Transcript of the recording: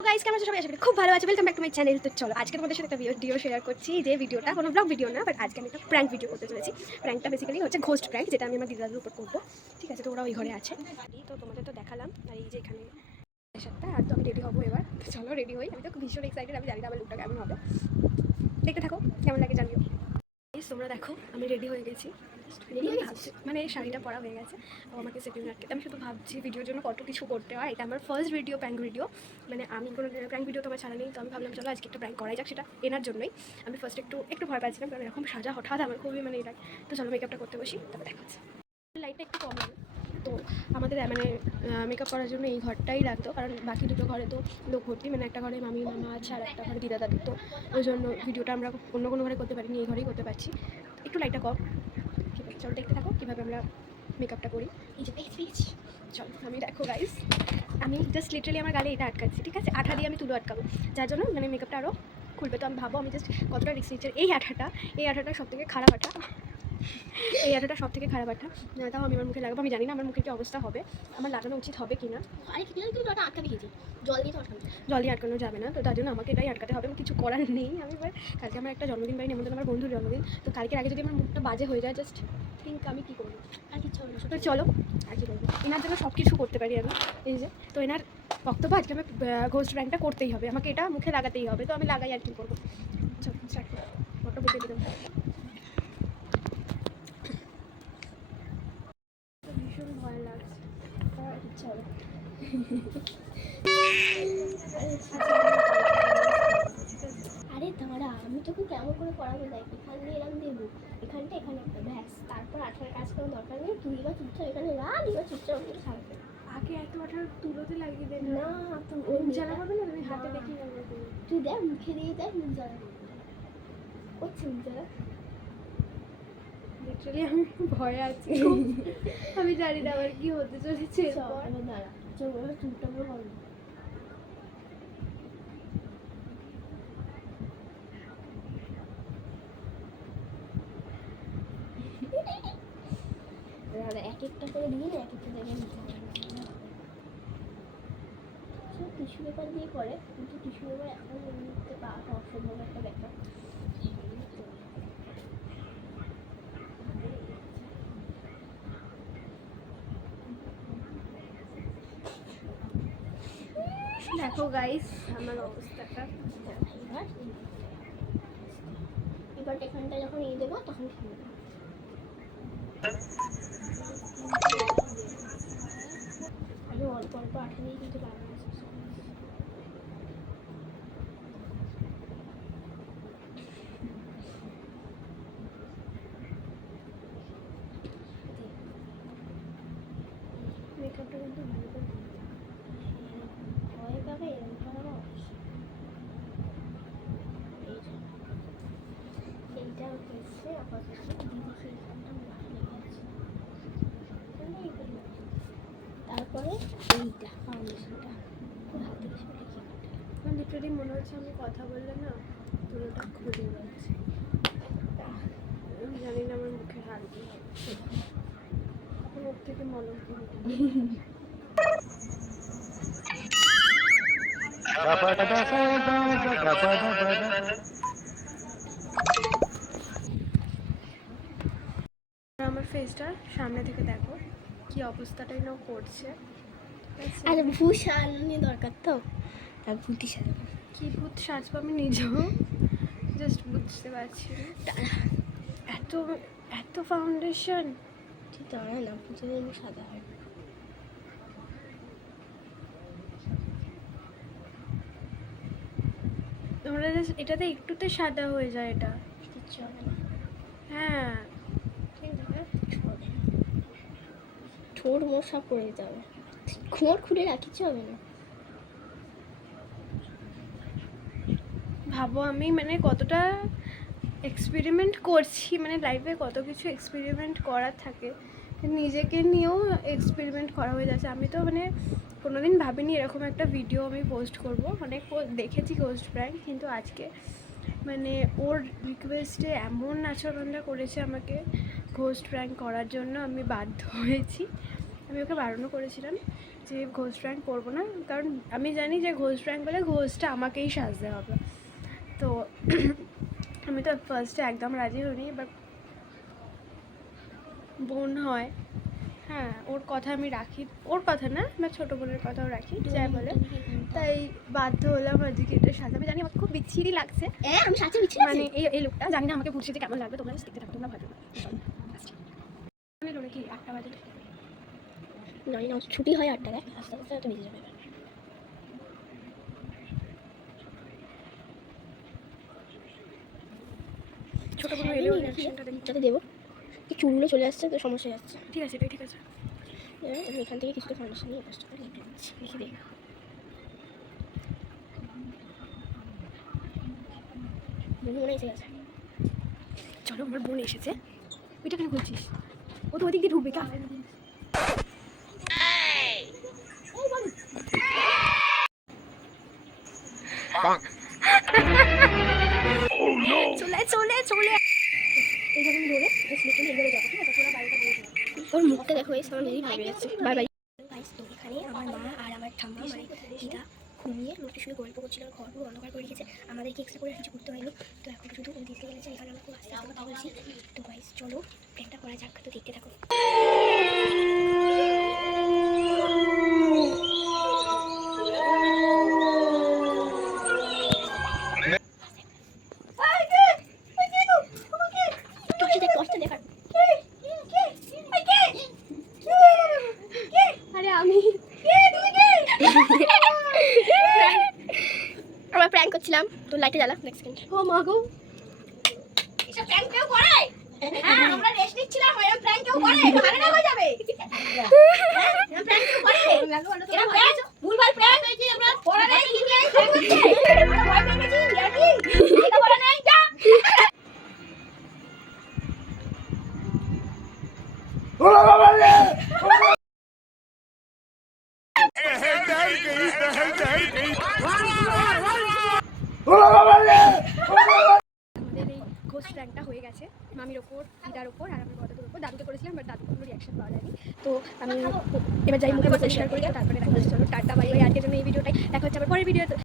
Guys কেমন আছো সবাই? আশা করি খুব ভালো আছো। Welcome back to my channel. তো চলো আজকে তোমাদের সাথে একটা ভিডিও শেয়ার করছি, যে ভিডিওটা কোনো ব্লগ ভিডিও না, বাট আজকে আমি একটা প্র্যাঙ্ক ভিডিও করতে চলেছি। প্র্যাঙ্কটা বেসিক্যালি হচ্ছে ঘোস্ট প্র্যাঙ্ক, যেটা আমি আমার দিদাদের উপর করবো। ঠিক আছে, তো ওরা ওই ঘরে আছে। তো তোমাদের তো দেখালাম, আর এই যে এখানে সাথে আর তো আমি রেডি হবো এবার। তো চলো রেডি হই। আমি তো খুব ভীষণ এক্সাইটেড, আমি জানি না আমার লুকটা কেমন হবে। দেখতে থাকো কেমন লাগে জানিও। তোমরা দেখো আমি রেডি হয়ে গেছি। মানে শাড়িটা পরা হয়ে গেছে, ও আমাকে সেটিং আটকে। আমি শুধু ভাবছি ভিডিওর জন্য কত কিছু করতে হয়। এটা আমার ফার্স্ট ভিডিও, প্র্যাঙ্ক ভিডিও। মানে আমি কোনো প্র্যাঙ্ক ভিডিও তোমার ছাড়া নেই, তো আমি ভাবলাম চলো আজকে একটা প্র্যাঙ্ক করাই যাক, সেটা এনার জন্যই। আমি ফার্স্ট একটু ভয় পাচ্ছিলাম, কারণ এরকম সাজা হঠাৎ আমার খুবই মানে এটা। তো চলো মেকআপটা করতে বসি, তবে দেখাচ্ছি। লাইটটা একটু কম লাগে, তো আমাদের মানে মেকআপ করার জন্য এই ঘরটাই লাগতো, কারণ বাকি দুটো ঘরে তো লোক ভর্তি। মানে একটা ঘরে মামি মামা আছে, আর একটা ঘরে দিদা দাদু। তো ওই জন্য ভিডিওটা আমরা অন্য কোনো ঘরে করতে পারিনি, এই ঘরেই করতে পারছি। একটু লাইটটা কম। ঠিক আছে, চলো দেখতে থাকো কীভাবে আমরা মেকআপটা করি। এই যে পেজ চলো আমি দেখো গাইস, আমি জাস্ট লিটারালি আমার গালে এটা আটকাচ্ছি। ঠিক আছে, আঠা দিয়ে আমি তুলো আটকাবো, যার জন্য মানে মেকআপটা আরও খুলবে। তো আমি ভাবো আমি জাস্ট কতটা রিস্ক নিচ্ছি। এই আঠাটা সব থেকে খারাপ আঠা, এই আঠাটা সব থেকে খারাপ আঠা। তাও আমি আমার মুখে লাগাবো। আমি জানি না আমার মুখে কী অবস্থা হবে, আমার লাগানো উচিত হবে কি না। আটকা দিয়েছি, জল দিয়ে আটকানো যাবে না, তো তার জন্য আমাকে এটাই আটকাতে হবে। কিছু করার নেই। আমি এবার কালকে আমার একটা জন্মদিন পাইনি, এমন আমার বন্ধুর জন্মদিন। তো কালকের আগে যদি আমার মুখটা বাজে হয়ে যায়, জাস্ট থিঙ্ক আমি কী করবো। আর কিছু হবে না। তো চলো আর কি করবো, এনার জন্য সব কিছু করতে পারি আমি। এই যে তো এনার বক্তব্য, আজকে আমি ঘোস্ট প্র্যাঙ্কটা করতেই হবে, আমাকে এটা মুখে লাগাতেই হবে। তো আমি লাগাই আর কি করবো। চলো স্টার্ট করো, ফটো বুকে দিলাম। ভীষণ ভয় লাগছে, ইচ্ছা হবে। আরে দাঁড়া, আমি তোকে কেমন করে পড়াবো? দেখ, এখান দিয়ে এরকম দেবো, এখানটা এখানে একটা ব্যাস, তারপর আঠার কাজ করার দরকার নেই। তুই বা চুপচাপ এখানে রাখ, এবার চুপচাপ ওগুলো থাকবে। আগে এত আঠার তুলোতে লাগিয়ে দেন না, তুই ওই জ্বালা হবে না, তুমি হাতে দেখি তুই দেখ, মুখে দিয়ে দেখ, মুখ জ্বালা করছে, মুখ জ্বালা। লিটারালি আমি ভয় আছি, আমি জানি না আবার কি হতে চলেছে। দাঁড়া, চোখগুলো চুপটা করে বলো। এক একটা করে দিয়ে না, এক একটা জায়গায় নিতে হবে। সব টিস্যু পেপার দিয়ে করে, কিন্তু টিস্যু পেপার এখন নিতে পাওয়া অসম্ভব একটা ব্যাপার। দেখো গাইস আমার অবস্থাটা। এবার এখানটা যখন ইয়ে দেবো তখন আমি অল্প অল্প আঠা দিয়ে কিন্তু লাগানো। মেকআপটা কিন্তু ভালো করে ভয় পাবে এরকম এইটা হচ্ছে আপাতত দিদি সেইখানটা মুখে লেগেছে। তারপরে এইটা ফাউন্ডেশনটা পুরো হাতে কিছু লিখে আমার লিটারালি মনে হচ্ছে আমি কথা বললে না পুরোটা খুলে যাচ্ছে। আমি জানি না আমার মুখে হাত দিয়ে এখন ওর থেকে মলম আমার ফেসটা সামনে থেকে দেখো কি অবস্থাটাই না করছে। আর ভূত সারানো দরকার তো, আর ভূতি সারানো। কি ভূত সাজবো আমি নিজেও জাস্ট বুঝতে পারছি না। এত এত ফাউন্ডেশন ঠিক দাঁড়ায় না, ভূতের জন্য সাদা হয়। তোমরা জাস্ট এটাতে একটুতে সাদা হয়ে যায়, এটা কিচ্ছু হবে না। হ্যাঁ ঠিক আছে, ঠোঁট মোট সব করে দিতে হবে, খোঁড় খুলে রাখ, কিচ্ছু হবে না। ভাবো আমি মানে কতটা এক্সপেরিমেন্ট করছি, মানে লাইফে কত কিছু এক্সপেরিমেন্ট করার থাকে, নিজেকে নিয়েও এক্সপেরিমেন্ট করা হয়ে যাচ্ছে। আমি তো মানে কোনোদিন ভাবিনি এরকম একটা ভিডিও আমি পোস্ট করব। অনেক দেখেছি ঘোস্ট প্র্যাঙ্ক, কিন্তু আজকে মানে ওর রিকোয়েস্টে এমন আচরণটা করেছে আমাকে ঘোস্ট প্র্যাঙ্ক করার জন্য, আমি বাধ্য হয়েছি। আমি ওকে বারণও করেছিলাম, যে ঘোস্ট র্যাঙ্ক করবো না, কারণ আমি জানি যে ঘোস্ট র্যাঙ্ক বলে ঘোস্টটা আমাকেই সাজতে হবে। তো আমি তো ফার্স্টে একদম রাজি হইনি। এবার বোন হয়, হ্যাঁ ওর কথা আমি রাখি, ওর কথা না আমার ছোটো বোনের কথাও রাখি যাই বলে, তাই বাধ্য হলাম আজকে এটা সাজা। আমি জানি আমাকে খুব বিচ্ছিরি লাগছে, আমি সাথে মানে এই লুকটা জানি না আমাকে বুঝতে কেমন লাগবে, তোমরা দেখতে থাকো, তোমরা ভালো কি 8টা বাজে জানি না, ছুটি হয় 8টায়, আস্তে আস্তে হয়তো বেজে যাবে। ছোটো বোন এলেও রিয়াকশনটা দেখি। যাতে দেবো কি চুলগুলো চলে আসছে তো সমস্যা যাচ্ছে। ঠিক আছে এটাই ঠিক আছে। আমি এখান থেকে কিছুটা ফাউন্ডেশন নিয়ে কষ্ট করে লিখে দিচ্ছি, লিখে দিই। মনে মনে এসে গেছে। চলো আমার বোন এসেছে, ওইটা কেন বলছিস? ও তো ওদিক দিয়ে ঢুকবে কা। চলে চলে চলে এইভাবে আমি ধরে এইভাবে যাবো, ঠিক আছে? তোরা বাড়িটা বলে ওর মুখটা দেখো, এই সামনে দিদি ভাই যাচ্ছে। Bye bye guys. তো এখানে আমার মা আর আমার ঠাম্মা মানে দিদা ঘুমিয়ে লোকটি শুনে গল্প করছিল, ঘর পুরো অন্ধকার করে রেখেছে, আমাদেরকে এক্সট্রা করে কিছু করতে হয়নি। তো এখন শুধু ও দিতে গেছে, এখানে আমরা খুব আস্তে আস্তে কথা বলছি। তো গাইস চলো প্ল্যানটা করা যাক, তো দেখতে থাকো। আরে আমি আমরা প্র্যাঙ্ক করছিলাম, তো লাইটে জ্বালা নেক্সট সেকেন্ড। ও মা গো, এসব প্র্যাঙ্ক কেউ করে? হ্যাঁ আমরা রেস্ট নিচ্ছিলাম, এরকম প্র্যাঙ্ক কেউ করে? ভালো না হয়ে যাবে। এরকম প্র্যাঙ্ক কেউ করে? এরকম প্র্যাঙ্ক ভুলভাল প্র্যাঙ্ক হয়েছে, আমরা পড়া নেই কিছু নেই, প্র্যাঙ্ক করছে। আমরা ভয় পেয়ে গেছি, আর কি এটা পড়া নেই যা। আমাদের এই ঘোস্ট র্যাঙ্কটা হয়ে গেছে মামির ওপর, দিদার ওপর আর আমার বড়দের ওপর। দাদুকে করেছিলাম বাট দাদুর কোনো রিয়াকশন পাওয়া যায়নি। তো আমি এবার যাই মুখে পরিষ্কার করে, তারপরে দেখা হচ্ছে। চলো টাটা বাই বাই, আজকের জন্য এই ভিডিওটাই, দেখা হচ্ছে আবার পরের ভিডিওতে।